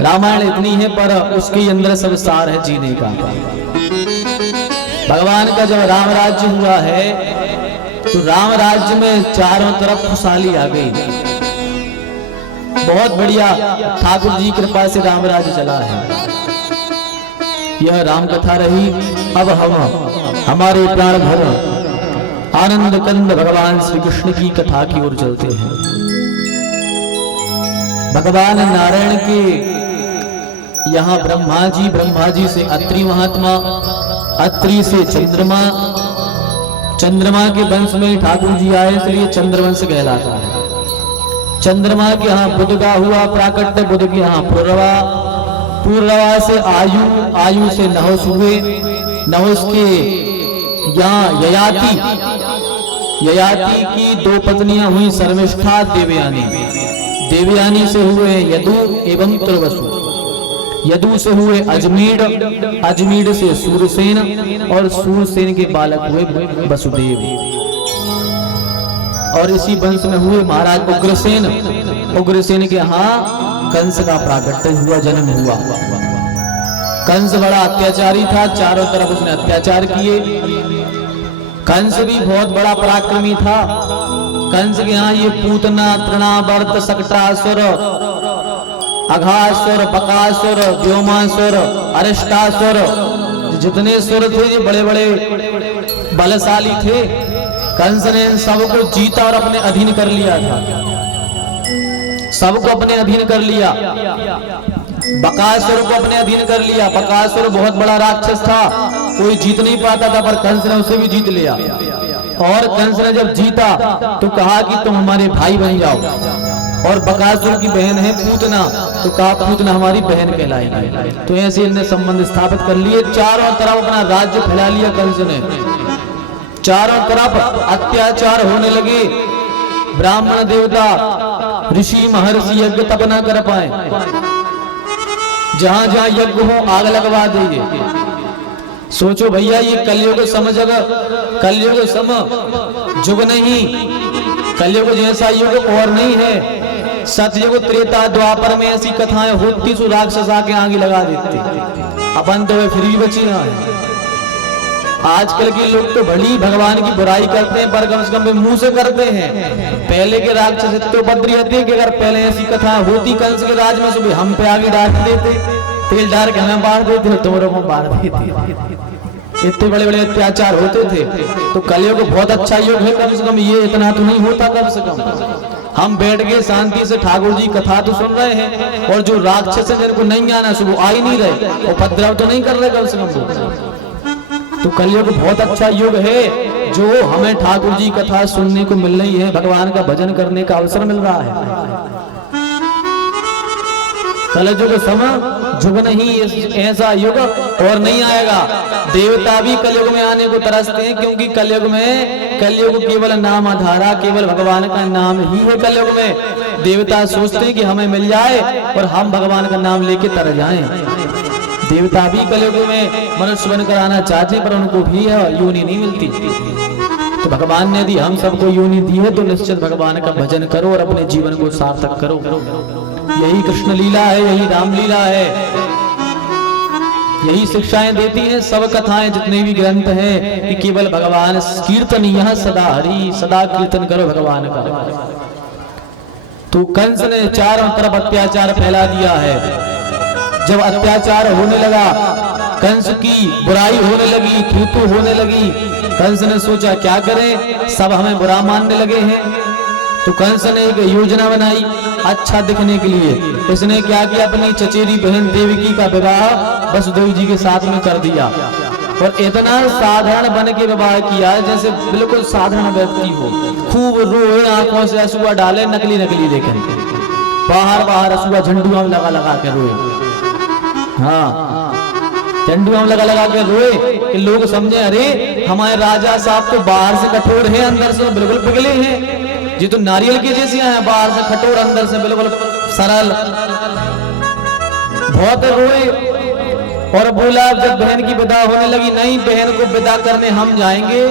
रामायण इतनी है पर उसके अंदर सब सार है जीने का। भगवान का जब राम राज्य हुआ है तो राम राज्य में चारों तरफ खुशहाली आ गई, बहुत बढ़िया। ठाकुर जी की कृपा से राम राज्य चला है। यह राम कथा रही। अब हम हमारे प्राण भर आनंद कंद भगवान श्री कृष्ण की कथा की ओर चलते हैं। भगवान नारायण के यहाँ ब्रह्मा जी से अत्रि महात्मा, अत्रि से चंद्रमा, चंद्रमा के वंश में ठाकुर जी आए, इसलिए चंद्रवंश कहलाता है। चंद्रमा के यहाँ बुध का हुआ प्राकट्य, बुध के यहाँ पूर्वा, पूर्वा से आयु, आयु से नहुस हुए, नहुस के यहाँ ययाति, ययाति की दो पत्नियां हुई शर्मिष्ठा देवयानी, देवयानी से हुए यदु एवं तुर्वसु, यदु से हुए अजमीड, अजमीड से सूरसेन और सूरसेन के बालक हुए वसुदेव। और इसी वंश में हुए महाराज उग्रसेन, उग्रसेन के यहाँ कंस का प्राकट्य हुआ, जन्म हुआ। कंस बड़ा अत्याचारी था, चारों तरफ उसने अत्याचार किए। कंस भी बहुत बड़ा पराक्रमी था। कंस के यहाँ ये पूतना, तृणावर्त, सकटासुर, अघासुर, बकासुर, व्योमासुर, अरिष्टासुर, जितने सुर थे ये बड़े बड़े बलशाली थे। कंस ने सबको जीता और अपने अधीन कर लिया था, सबको अपने अधीन कर लिया। बकासुर को अपने अधीन कर लिया। बकासुर बहुत बड़ा राक्षस था, कोई जीत नहीं पाता था, पर कंस ने उसे भी जीत लिया। और कंस ने जब जीता तो कहा कि तुम हमारे भाई बन जाओ। और बकासुर की बहन है पूतना, तो कहा पूतना हमारी बहन कहलाएगी। तो ऐसे इनने संबंध स्थापित कर लिए। चारों तरफ अपना राज्य फैला लिया कंस ने। चारों तरफ अत्याचार होने लगे। ब्राह्मण देवता ऋषि महर्षि यज्ञ तप न कर पाए। जहां जहां यज्ञ हो आग लगवा देंगे। सोचो भैया, ये कलयुग समझ, कलयुग सम युग नहीं, कलयुग जैसा युग और नहीं है। सतयुग त्रेता द्वापर में ऐसी कथाएं होती तो राक्षस आके आगे लगा देते। अपन तो वे फिर भी बचे हैं। आजकल के लोग तो भली भगवान की बुराई करते हैं, पर कम से कम वे मुंह से करते हैं। पहले के राक्षस इतने उपद्रवी थे कि अगर पहले ऐसी कथा होती कंस के राज में, सुबह हम पे आगे डाल देते, तेल डाल के हमें मार देते, तुम्हारों को मार देते। इतने बड़े बड़े अत्याचार होते थे। तो कलयुग बहुत अच्छा युग है, कम से कम ये इतना तो नहीं होता। कम से कम हम बैठ के शांति से ठाकुर जी कथा तो सुन रहे हैं, और जो राक्षस है जिनको नहीं आना सुबह आ ही नहीं रहे, उपद्रव तो नहीं कर रहे कम से कम। तो कलयुग बहुत अच्छा युग है, जो हमें ठाकुर जी कथा सुनने को मिल रही है, भगवान का भजन करने का अवसर मिल रहा है। कलयुग समय युग नहीं, ऐसा युग और नहीं आएगा। देवता भी कलयुग में आने को तरसते हैं, क्योंकि कलयुग में, कलयुग केवल नाम आधारा, केवल भगवान का नाम ही है। कलयुग में देवता सोचते हैं कि हमें मिल जाए और हम भगवान का नाम लेके तर जाएं। देवता भी कलयुग में मनुष्य बनकर आना चाहते हैं, पर उनको भी योनि नहीं मिलती। तो भगवान ने यदि हम सबको योनि दी है, तो निश्चित भगवान का भजन करो और अपने जीवन को सार्थक करो। यही कृष्ण लीला है, यही राम लीला है, यही शिक्षाएं देती हैं सब कथाएं, जितने भी ग्रंथ हैं, कि केवल भगवान कीर्तन यह सदा हरि, सदा कीर्तन करो भगवान का। तो कंस ने चारों तरफ अत्याचार फैला दिया है। जब अत्याचार होने लगा, कंस की बुराई होने लगी, थू होने लगी, कंस ने सोचा क्या करें, सब हमें बुरा मानने लगे हैं। तो कंस ने एक योजना बनाई अच्छा दिखने के लिए। इसने क्या किया, अपनी चचेरी बहन देवकी का विवाह वसुदेव जी के साथ में कर दिया, और इतना साधारण बन के विवाह किया जैसे बिल्कुल साधारण व्यक्ति हो। खूब रोए, आंखों से असूआ डाले, नकली नकली देखें, बाहर बाहर असूआ झंडुआ लगा लगा के रोए। हाँ, झंडुआ लगा लगा के रोए कि लोग समझे अरे हमारे राजा साहब तो बाहर से कठोर हैं, अंदर से बिल्कुल पिघले हैं। ये तो नारियल की जैसी हैं, बाहर से कठोर, अंदर से बिल्कुल सरल। बहुत रोए और बोला, जब बहन की विदा होने लगी, नहीं बहन को विदा करने हम जाएंगे,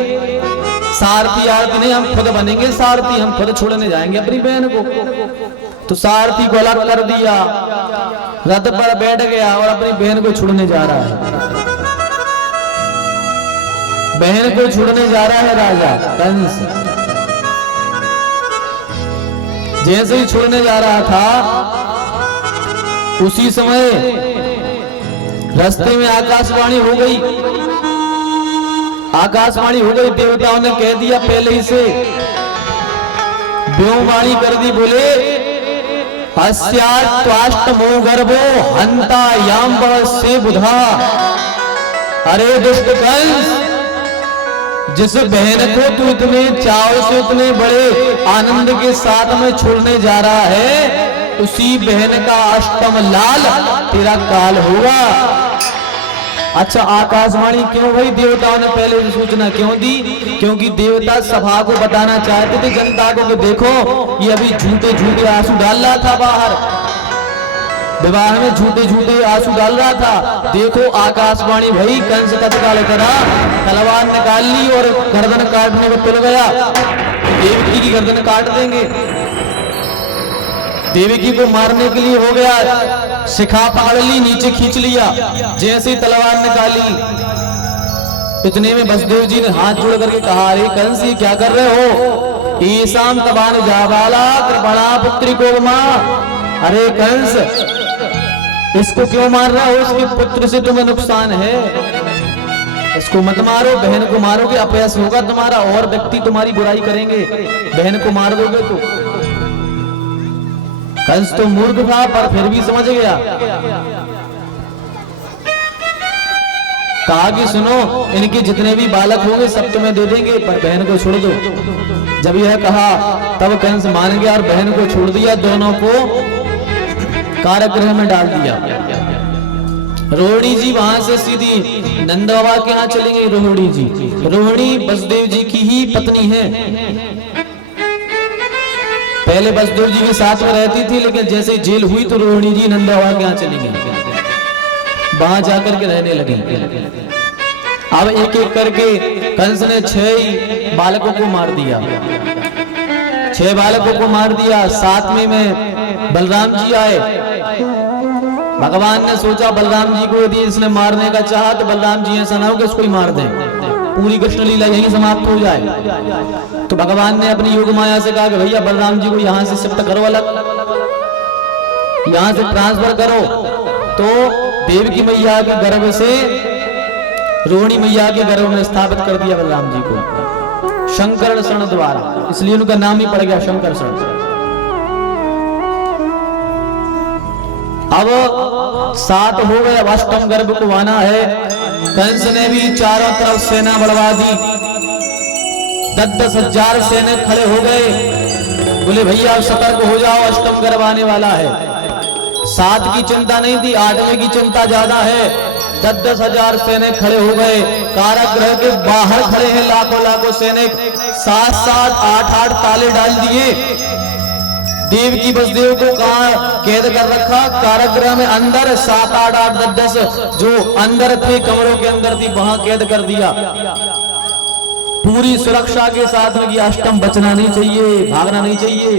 सारथी आरती नहीं, हम खुद बनेंगे सारथी, हम खुद छोड़ने जाएंगे अपनी बहन को। तो सारथी को अलग कर दिया, रथ पर बैठ गया और अपनी बहन को छुड़ने जा रहा है। बहन को छुड़ने जा रहा है राजा कंस। जैसे ही छुड़ने जा रहा था उसी समय रास्ते में आकाशवाणी हो गई। आकाशवाणी हो गई, देवताओं ने कह दिया पहले ही से, व्योमवाणी कर दी, बोले अस्यात्वाष्टमो गर्भो हंता याम से बुधा। अरे दुष्ट कंस, जिस बहन को तू इतने चाव से इतने बड़े आनंद के साथ में छोड़ने जा रहा है, उसी बहन का अष्टम लाल तेरा काल होगा। अच्छा, आकाशवाणी क्यों भाई? देवताओं ने पहले से सूचना क्यों दी? क्योंकि देवता सभा को बताना चाहते थे जनता को कि देखो ये अभी झूठे झूठे आंसू डाल रहा था बाहर, विवाह में झूठे झूठे आंसू डाल रहा था। देखो आकाशवाणी भई, कंस तत्काल करा, तलवार निकाल ली और गर्दन काटने को तुल गया। देवकी की गर्दन काट देंगे, देवकी को मारने के लिए हो गया। शिखा पकड़ ली, नीचे खींच लिया, जैसे ही तलवार निकाली, इतने में वसुदेव जी ने हाथ जोड़ करके कहा, अरे कंस ये क्या कर रहे हो? ईशाम तबान जाबाला कृपणा पुत्री को मां। अरे कंस, इसको क्यों मार रहा हो? इसके पुत्र से तुम्हें नुकसान है, इसको मत मारो। बहन को मारोगे अपयश होगा तुम्हारा, और व्यक्ति तुम्हारी बुराई करेंगे। बहन को मार दोगे तो। कंस तो मूर्ख था पर फिर भी समझ गया। कहा कि सुनो, इनके जितने भी बालक होंगे सब तुम्हें दे देंगे, पर बहन को छोड़ दो। जब यह कहा तब कंस मान गया और बहन को छोड़ दिया। दोनों को कारागृह में डाल दिया। रोहिणी जी वहां से सीधी नंद बाबा के यहाँ चली गई। रोहिणी जी, रोहिणी वसुदेव जी की ही पत्नी है। पहले वसुदेव जी के साथ में रहती थी, लेकिन जैसे जेल हुई तो रोहिणी जी नंद बाबा के यहाँ चली गई, वहां जाकर के रहने लगी। अब एक एक करके कंस ने 6 बालकों को मार दिया। 6 बालकों को मार दिया। 7वें में बलराम जी आए। भगवान ने सोचा बलराम जी को यदि इसने मारने का चाहा तो बलराम जी ऐसा ना हो कि इसको ही मार दें, पूरी कृष्ण लीला यहीं समाप्त हो जाए। तो भगवान ने अपनी योग माया से कहा कि भैया बलराम जी को यहां से शिफ्ट करो, अलग यहां से ट्रांसफर करो। तो देवकी मैया के गर्भ से रोहिणी मैया के गर्भ में स्थापित कर दिया बलराम जी को शंकर शरण द्वारा, इसलिए उनका नाम ही पड़ गया शंकर शरण। अब 7 हो गए, अब अष्टम गर्भ को आना है। कंस ने भी चारों तरफ सेना बढ़वा दी। 10-10 हजार सैनिक खड़े हो गए। बोले भैया अब सतर्क हो जाओ, अष्टम गर्भ आने वाला है। 7 की चिंता नहीं थी, 8वें की चिंता ज्यादा है। 10-10 हजार सैनिक खड़े हो गए। कारागृह के बाहर खड़े हैं लाखों लाखों सैनिक। 7-7, 8-8 ताले डाल दिए। देवकी वसुदेव को कहा कैद कर रखा कारागृह में, अंदर 7-8, 8-10 जो अंदर थे, कमरों के अंदर थी, वहां कैद कर दिया पूरी सुरक्षा के साथ में। कि अष्टम बचना नहीं चाहिए, भागना नहीं चाहिए।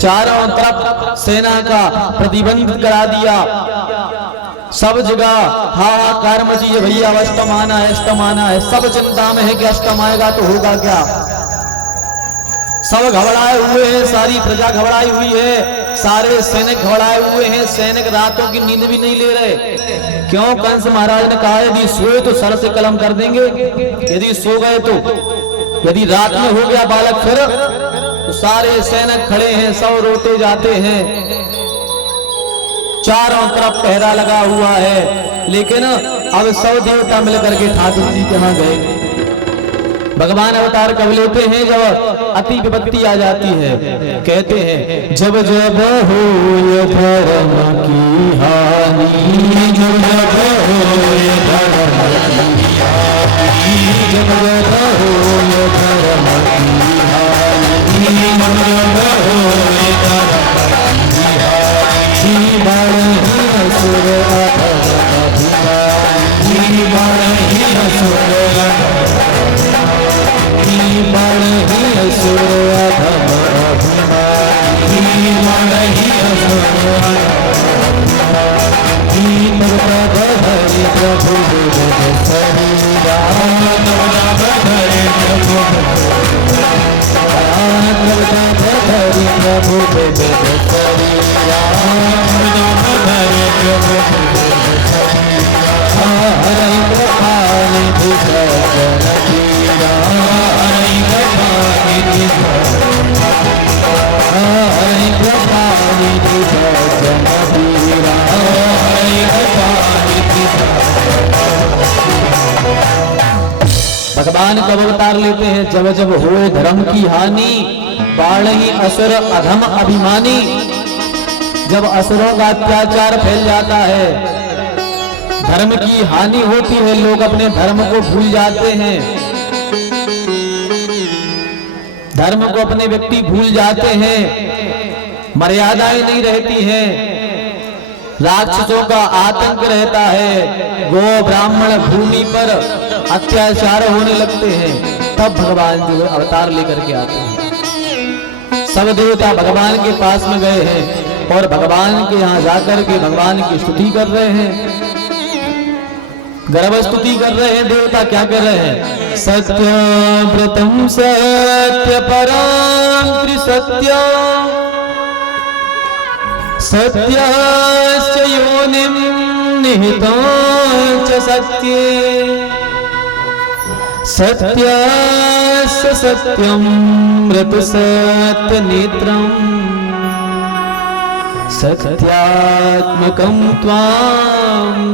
चारों तरफ सेना का प्रतिबंध करा दिया। सब जगह हाहाकार मची है, भैया अष्टम आना है, अष्टम आना है। सब चिंता में है कि अष्टम आएगा तो होगा क्या। सब घबराए हुए हैं, सारी प्रजा घबराई हुई है, सारे सैनिक घबराए हुए हैं। सैनिक रातों की नींद भी नहीं ले रहे। क्यों? कंस महाराज ने कहा यदि सोए तो सर से कलम कर देंगे, यदि सो गए तो, यदि रात में हो गया बालक फिर, तो सारे सैनिक खड़े हैं, सब रोते जाते हैं। चारों तरफ पहरा लगा हुआ है। लेकिन अब सब देवता मिलकर के ठाकुर जी के यहाँ गए। भगवान अवतार कब लेते हैं? जब अति विपत्ति आ जाती है। कहते हैं जब जब हो ये धर्म की हानि, जब जब हो ये धर्म की हानि, जब जब हो ये धर्म की हानि, जब जब हो ये धर्म की हानि, बड़े असुर अभिमानी, बड़े असुर असुर अधम अभिमानी, भगवान कब अवतार लेते हैं? जब जब होए धर्म की हानि, बाढ़ही असुर अधम अभिमानी। जब असुरों का अत्याचार फैल जाता है, धर्म की हानि होती है, लोग अपने धर्म को भूल जाते हैं, धर्म को अपने व्यक्ति भूल जाते हैं, मर्यादाएं नहीं रहती हैं, राक्षसों का आतंक रहता है, गो ब्राह्मण भूमि पर अत्याचार होने लगते हैं, तब भगवान जो अवतार लेकर के आते हैं। सब देवता भगवान के पास में गए हैं और भगवान के यहाँ जाकर के भगवान की स्तुति कर रहे हैं, गर्भ स्तुति कर रहे हैं। देवता क्या कर रहे हैं? सत्यव्रतम सत्य पराम त्रिसत्य, सत्यस्य योनिं निहितं च सत्ये, सत्यस्य सत्यं मृत सत्य नेत्रं, सत्यात्मकं त्वां